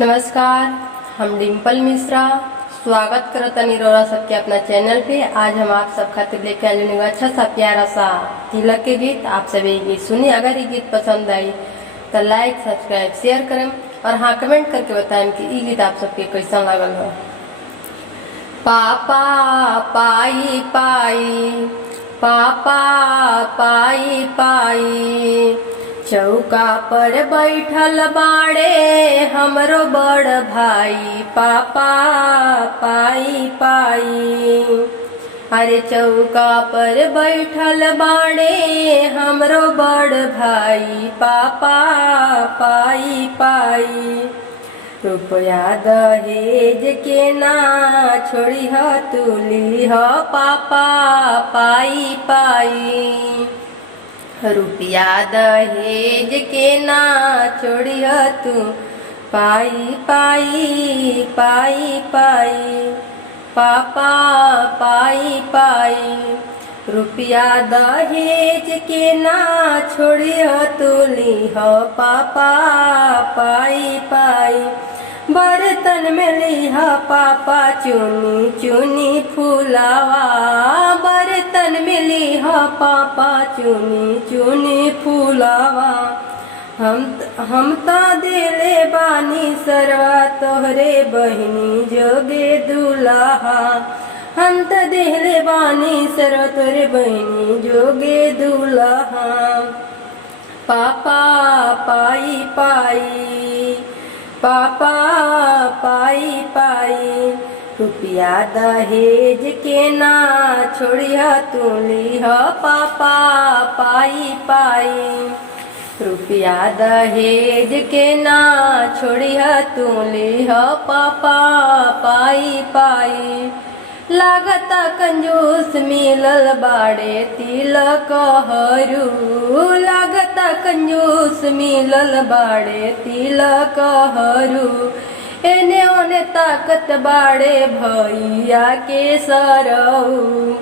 नमस्कार, हम डिम्पल मिश्रा स्वागत करतनी रौरा सबके अपना चैनल पे। आज हम आप सब खातिर लेके आए अच्छा सा प्यारा सा तिलक के गीत। आप सब ये गीत सुनिए। अगर ये गीत पसंद आई तो लाइक सब्सक्राइब शेयर करें और हाँ कमेंट करके बताएं कि ये गीत आप सबके कैसा लागल हो। पापा पाई पाई पापा पाई पाई चौका पर बैठल बाड़े हमरो बड़ भाई। पापा पाई पाई अरे चौका पर बैठल बाड़े हमरो बड़ भाई। पापा पाई पाई रुपया दहेज के ना छोड़ी ह तुली ह। पापा पाई पाई रुपया दहेज के ना छोड़ी ह तू। पाई पाई पाई पाई पापा पाई पाई रुपया दहेज के ना छोड़ी ह तुली ह। पापा पाई पाई बर्तन में लिह पापा चुनी चुनी फूलावा। बर्तन में लिह पापा चुनी चुनी फूलावा। हम ता दिले बानी सरवा तोहरे बहिनी जोगे दुल्हा। हम त दिले बानी सरवा तोहरे बहिनी जोगे दुल्हा। पापा पाई पाई पापा पाई पाई रुपया दहेज के ना छोड़िया तुली ह। पापा पाई पाई रुपया दहेज के ना छोड़िया तुली ह। पापा पाई पाई लागता कंजूस मिलल बाड़े तिलक हरू। लागता कंजूस मिलल बाड़े तिलक हरू। एने ओने ताकत बाड़े भैया के सरऊ।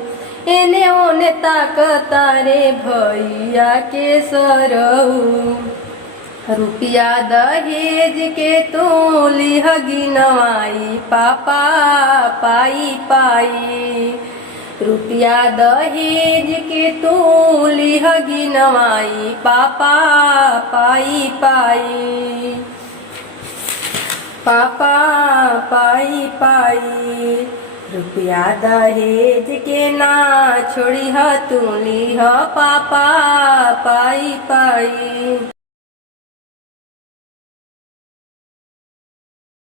एने ओने ताकत रे भैया के सरऊ। रुपया दहेज के तू लिह गिनवाई। पापा पाई पाई रुपया दहेज के तू लिह गिनवाई। पापा पाई पाई पापा पाई पाई रुपया दहेज के ना छोड़ी ह तू लिह। पापा पाई पाई।